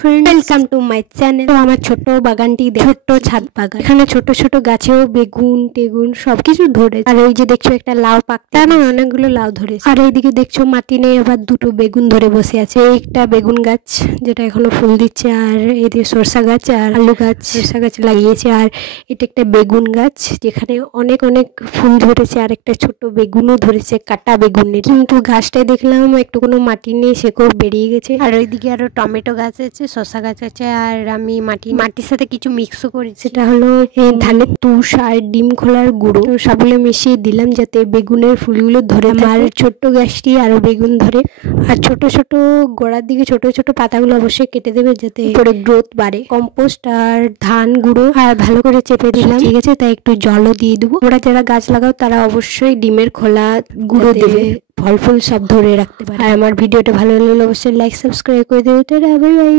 Friend, welcome to my channel. তো আমার ছোট্ট বাগানটি, ছোট্ট ছাদ বাগান, এখানে ছোট ছোট গাছেও বেগুন টেগুন সবকিছু ধরেছে। আর ওই যে দেখছো একটা লাউ পাকতা না, অনেকগুলো লাউ ধরেছে। আর এইদিকে দেখছো মাটি নেই, আবার দুটো বেগুন ধরে বসে আছে। একটা বেগুন গাছ যেটা এখনো ফুল দিচ্ছে, আর এদিকে সরষা গাছ আর আলু গাছ, সরষা গাছ লাগিয়েছে। আর এটা একটা বেগুন গাছ যেখানে অনেক অনেক ফুল ধরেছে, আর একটা ছোট বেগুনও ধরেছে, কাটা বেগুনের। কিন্তু গাছটায় দেখলাম একটু কোনো মাটি নেই, শেকড় বেরিয়ে গেছে। আর ওইদিকে আরো টমেটো গাছ আছে, শসা গাছ আছে। আর আমি মাটির সাথে কিছু মিক্সও করি, সেটা হলো ধানের তুষ আর ডিম খোলার গুঁড়ো, সবগুলো মিশিয়ে দিলাম যাতে বেগুনের ফুলগুলো ধরে। আমার ছোট্ট গাছটি আরো বেগুন ধরে। আর ছোট ছোট গোড়ার দিকে ছোট ছোট পাতাগুলো অবশ্যই কেটে দেবে যাতে পরে গ্রোথ বাড়ে। কম্পোস্ট আর ধান গুঁড়ো আর ভালো করে চেপে দিলাম, ঠিক আছে। তাই একটু জলও দিয়ে দেবো। ওরা যারা গাছ লাগাও তারা অবশ্যই ডিমের খোলা গুঁড়ো দেবে, ফল ফুল সব ধরে রাখতে পারে। আর আমার ভিডিওটা ভালো লাগলে অবশ্যই লাইক সাবস্ক্রাইব করে দেবে। Bye bye.